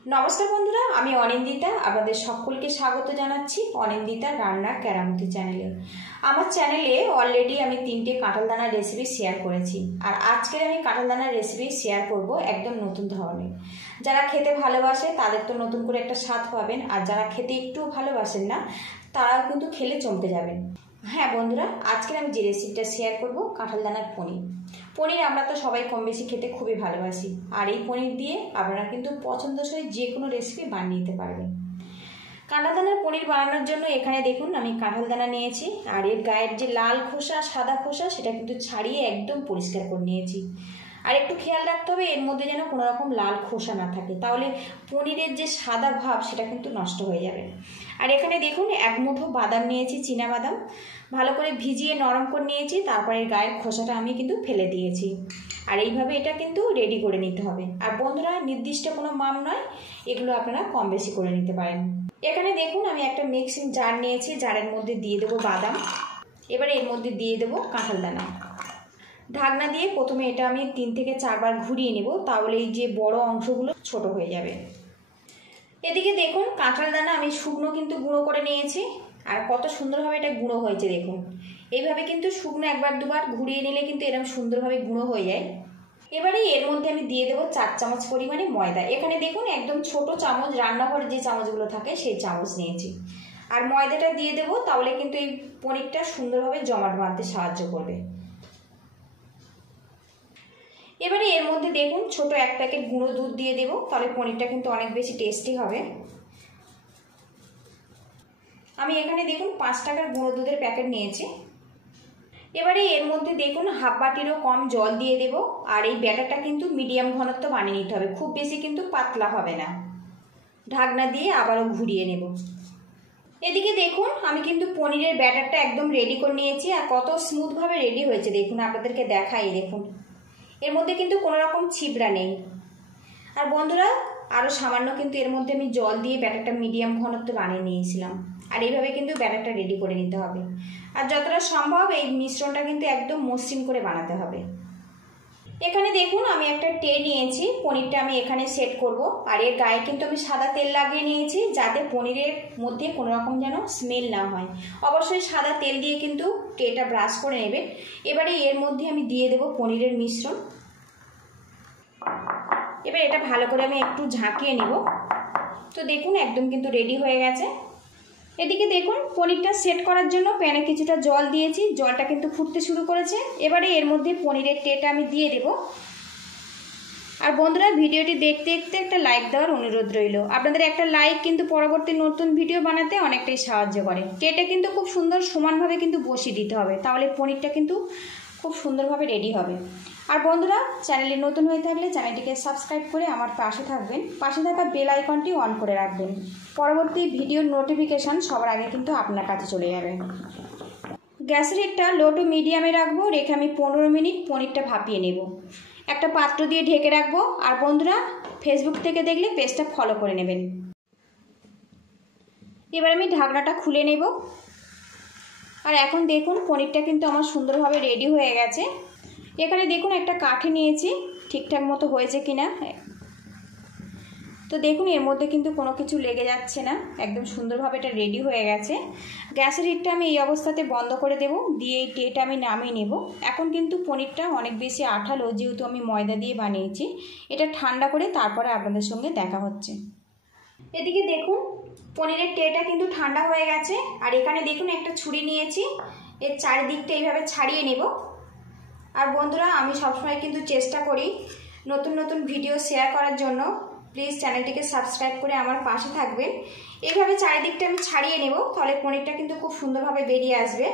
নমস্কার বন্ধুরা, আমি অনিন্দিতা। আপনাদের সকলকে স্বাগত জানাচ্ছি অনিন্দিতা রান্নার কেরামতি চ্যানেলে। আমার চ্যানেলে অলরেডি আমি 3টে কাঁঠাল দানার রেসিপি শেয়ার করেছি, আর আজকের আমি কাঁঠাল দানার রেসিপি শেয়ার করব একদম নতুন ধরনের। যারা খেতে ভালোবাসে তাদের তো নতুন করে একটা স্বাদ পাবেন, আর যারা খেতে একটু ভালোবাসেন না তারাও কিন্তু খেলে চমকে যাবেন। হ্যাঁ বন্ধুরা, আজকের আমি যে রেসিপিটা শেয়ার করব কাঁঠাল দানার পনির। পনির আমরা তো সবাই কম বেশি খেতে খুবই ভালোবাসি, আর এই পনির দিয়ে আপনারা কিন্তু পছন্দসই যে কোনো রেসিপি বানিয়ে নিতে পারবেন। কাঁঠাল দানার পনির বানানোর জন্য এখানে দেখুন আমি কাঁঠাল দানা নিয়েছি, আর এর গায়ের যে লাল খোসা সাদা খোসা সেটা কিন্তু ছাড়িয়ে একদম পরিষ্কার করে নিয়েছি। আর একটু খেয়াল রাখতে হবে এর মধ্যে যেন কোনো রকম লাল খোসা না থাকে, তাহলে পনিরের যে সাদা ভাব সেটা কিন্তু নষ্ট হয়ে যাবে। আর এখানে দেখুন 1 মুঠো বাদাম নিয়েছি, চীনা বাদাম, ভালো করে ভিজিয়ে নরম করে নিয়েছি। তারপরে গায়ের খোসাটা আমি কিন্তু ফেলে দিয়েছি, আর এইভাবে এটা কিন্তু রেডি করে নিতে হবে। আর বন্ধুরা, নির্দিষ্ট কোনো মাপ নয়, এগুলো আপনারা কম বেশি করে নিতে পারেন। এখানে দেখুন আমি একটা মিক্সিং জার নিয়েছি, জারের মধ্যে দিয়ে দেবো বাদাম, এবারে এর মধ্যে দিয়ে দেবো কাঁঠাল দানা। ঢাকনা দিয়ে প্রথমে এটা আমি 3 থেকে 4 বার ঘুরিয়ে নেব, তাহলে এই যে বড় অংশগুলো ছোট হয়ে যাবে। এদিকে দেখুন কাঁঠাল দানা আমি শুকনো কিন্তু গুঁড়ো করে নিয়েছি, আর কত সুন্দরভাবে এটা গুঁড়ো হয়েছে দেখুন। এইভাবে কিন্তু শুকনো 1 2 বার ঘুরিয়ে নিলে কিন্তু এরকম সুন্দরভাবে গুঁড়ো হয়ে যায়। এবারে এর মধ্যে আমি দিয়ে দেবো 4 চামচ পরিমাণে ময়দা। এখানে দেখুন একদম ছোট চামচ, রান্নাঘরে যে চামচগুলো থাকে সেই চামচ নিয়েছি। আর ময়দাটা দিয়ে দেবো, তাহলে কিন্তু এই পনিরটা সুন্দরভাবে জমাট বাঁধতে সাহায্য করবে। এবারে এর মধ্যে দেখুন ছোট 1 প্যাকেট গুঁড়ো দুধ দিয়ে দেবো, তাহলে পনিরটা কিন্তু অনেক বেশি টেস্টি হবে। আমি এখানে দেখুন 5 টাকার গুঁড়ো দুধের প্যাকেট নিয়েছি। এবারে এর মধ্যে দেখুন 1/2 বাটিরও কম জল দিয়ে দেব, আর এই ব্যাটারটা কিন্তু মিডিয়াম ঘনত্ব বানিয়ে নিতে হবে, খুব বেশি কিন্তু পাতলা হবে না। ঢাকনা দিয়ে আবারও ঘুরিয়ে নেব। এদিকে দেখুন আমি কিন্তু পনিরের ব্যাটারটা একদম রেডি করে নিয়েছি, আর কত স্মুথভাবে রেডি হয়েছে দেখুন, আপনাদেরকে দেখাই দেখুন। এর মধ্যে কিন্তু কোনো রকম ছিবড়া নেই। আর বন্ধুরা, আরও সামান্য কিন্তু এর মধ্যে আমি জল দিয়ে ব্যাটারটা মিডিয়াম ঘনত্ব বানিয়ে নিয়েছিলাম। আর এইভাবে কিন্তু ব্যাটারটা রেডি করে নিতে হবে, আর যতটা সম্ভব এই মিশ্রণটা কিন্তু একদম মসৃণ করে বানাতে হবে। এখানে দেখুন আমি একটা ট্রে নিয়েছি, পনিরটা আমি এখানে সেট করব। আর এর গায়ে কিন্তু আমি সাদা তেল লাগিয়ে নিয়েছি, যাতে পনিরের মধ্যে কোনো রকম যেন স্মেল না হয়। অবশ্যই সাদা তেল দিয়ে কিন্তু ট্রেটা ব্রাশ করে নেবে। এবারে এর মধ্যে আমি দিয়ে দেব পনিরের মিশ্রণ। এবার এটা ভালো করে আমি একটু ঝাঁকিয়ে নেব। তো দেখুন একদম কিন্তু রেডি হয়ে গেছে। এদিকে দেখুন পনিরটা সেট করার জন্য প্যানে কিছুটা জল দিয়েছি, জলটা কিন্তু ফুটতে শুরু করেছে। এবারে এর মধ্যে পনিরের ট্রেটা আমি দিয়ে দেব। আর বন্ধুরা, ভিডিওটি দেখতে দেখতে একটা লাইক দেওয়ার অনুরোধ রইল। আপনাদের একটা লাইক কিন্তু পরবর্তী নতুন ভিডিও বানাতে অনেকটাই সাহায্য করে। ট্রেটা কিন্তু খুব সুন্দর সমানভাবে কিন্তু বসিয়ে দিতে হবে, তাহলে পনিরটা কিন্তু খুব সুন্দরভাবে রেডি হবে। আর বন্ধুরা, চ্যানেলে নতুন হয়ে থাকলে চ্যানেলটিকে সাবস্ক্রাইব করে আমার পাশে থাকবেন, পাশে থাকা বেল আইকনটি অন করে রাখবেন। পরবর্তী ভিডিওর নোটিফিকেশান সবার আগে কিন্তু আপনার কাছে চলে যাবে। গ্যাসের হিটটা লো টু মিডিয়ামে রাখবো, রেখে আমি 15 মিনিট পনিরটা ভাপিয়ে নেব। একটা পাত্র দিয়ে ঢেকে রাখবো। আর বন্ধুরা, ফেসবুক থেকে দেখলে পেজটা ফলো করে নেবেন। এবার আমি ঢাকনাটা খুলে নেব। আর এখন দেখুন পনিরটা কিন্তু আমার সুন্দরভাবে রেডি হয়ে গেছে। এখানে দেখুন একটা কাঠি নিয়েছি, ঠিকঠাক মতো হয়েছে কিনা। তো দেখুন এর মধ্যে কিন্তু কোনো কিছু লেগে যাচ্ছে না, একদম সুন্দরভাবে এটা রেডি হয়ে গেছে। গ্যাসের হিটটা আমি এই অবস্থাতে বন্ধ করে দেব, দিয়ে এই ট্রেটা আমি নামিয়ে নেব। এখন কিন্তু পনিরটা অনেক বেশি আঠালো, যেহেতু আমি ময়দা দিয়ে বানিয়েছি। এটা ঠান্ডা করে তারপরে আপনাদের সঙ্গে দেখা হচ্ছে। এদিকে দেখুন পনিরের ট্রেটা কিন্তু ঠান্ডা হয়ে গেছে। আর এখানে দেখুন একটা ছুরি নিয়েছি, এর চারিদিকটা এইভাবে ছাড়িয়ে নেব। আর বন্ধুরা, আমি সবসময় কিন্তু চেষ্টা করি নতুন নতুন ভিডিও শেয়ার করার জন্য। প্লিজ চ্যানেলটিকে সাবস্ক্রাইব করে আমার পাশে থাকবেন। এইভাবে চারিদিকটা আমি ছাড়িয়ে নেব, তাহলে পনিরটা কিন্তু খুব সুন্দরভাবে বেরিয়ে আসবে।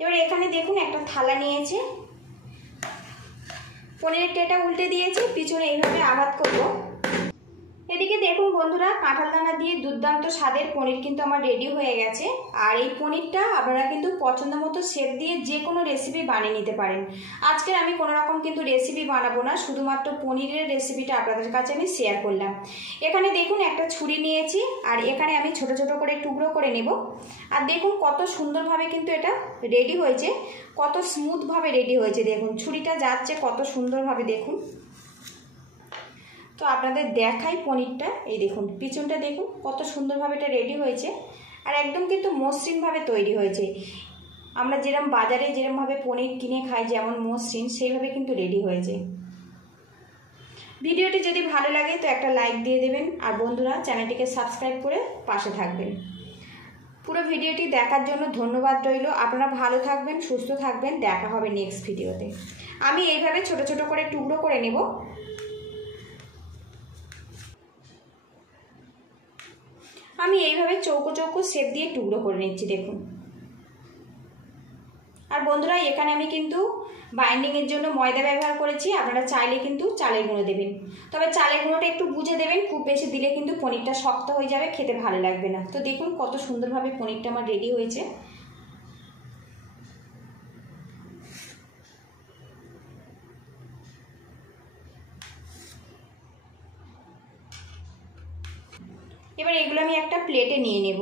এবার এখানে দেখুন একটা থালা নিয়েছি, পনিরের ট্রেটা উল্টে দিয়েছি, পিছনে এইভাবে আঘাত করব। এদিকে দেখুন বন্ধুরা, কাঁঠাল দানা দিয়ে দুর্দান্ত স্বাদের পনির কিন্তু আমার রেডি হয়ে গেছে। আর এই পনিরটা আপনারা কিন্তু পছন্দ মতো শেপ দিয়ে যে কোনো রেসিপি বানিয়ে নিতে পারেন। আজকে আমি কোনো রকম কিন্তু রেসিপি বানাবো না, শুধুমাত্র পনিরের রেসিপিটা আপনাদের কাছে আমি শেয়ার করলাম। এখানে দেখুন একটা ছুরি নিয়েছি, আর এখানে আমি ছোট ছোট করে টুকরো করে নেব। আর দেখুন কত সুন্দরভাবে কিন্তু এটা রেডি হয়েছে, কত স্মুথভাবে রেডি হয়েছে। দেখুন ছুরিটা যাচ্ছে কত সুন্দরভাবে, দেখুন। তো আপনাদের দেখাই পনিরটা। এই দেখুন পিছনটা দেখুন কত সুন্দরভাবে এটা রেডি হয়েছে, আর একদম কিন্তু মসৃণভাবে তৈরি হয়েছে। আমরা যেরকম বাজারে যেরকমভাবে পনির কিনে খাই যেমন মসৃণ, সেইভাবে কিন্তু রেডি হয়েছে। ভিডিওটি যদি ভালো লাগে তো একটা লাইক দিয়ে দেবেন, আর বন্ধুরা চ্যানেলটিকে সাবস্ক্রাইব করে পাশে থাকবেন। পুরো ভিডিওটি দেখার জন্য ধন্যবাদ রইল। আপনারা ভালো থাকবেন, সুস্থ থাকবেন, দেখা হবে নেক্সট ভিডিওতে। আমি এইভাবে ছোট ছোট করে টুকরো করে নেব। আমি এইভাবে চৌকো চৌকো শেপ দিয়ে টুকরো করে নিচ্ছি দেখুন। আর বন্ধুরা এখানে আমি কিন্তু বাইন্ডিংয়ের জন্য ময়দা ব্যবহার করেছি, আপনারা চাইলে কিন্তু চালের গুঁড়ো দেবেন, তবে চালের গুঁড়োটা একটু বুঝে দেবেন, খুব বেশি দিলে কিন্তু পনিরটা শক্ত হয়ে যাবে, খেতে ভালো লাগবে না। তো দেখুন কত সুন্দরভাবে পনিরটা আমার রেডি হয়েছে। এবার এগুলো আমি একটা প্লেটে নিয়ে নেব।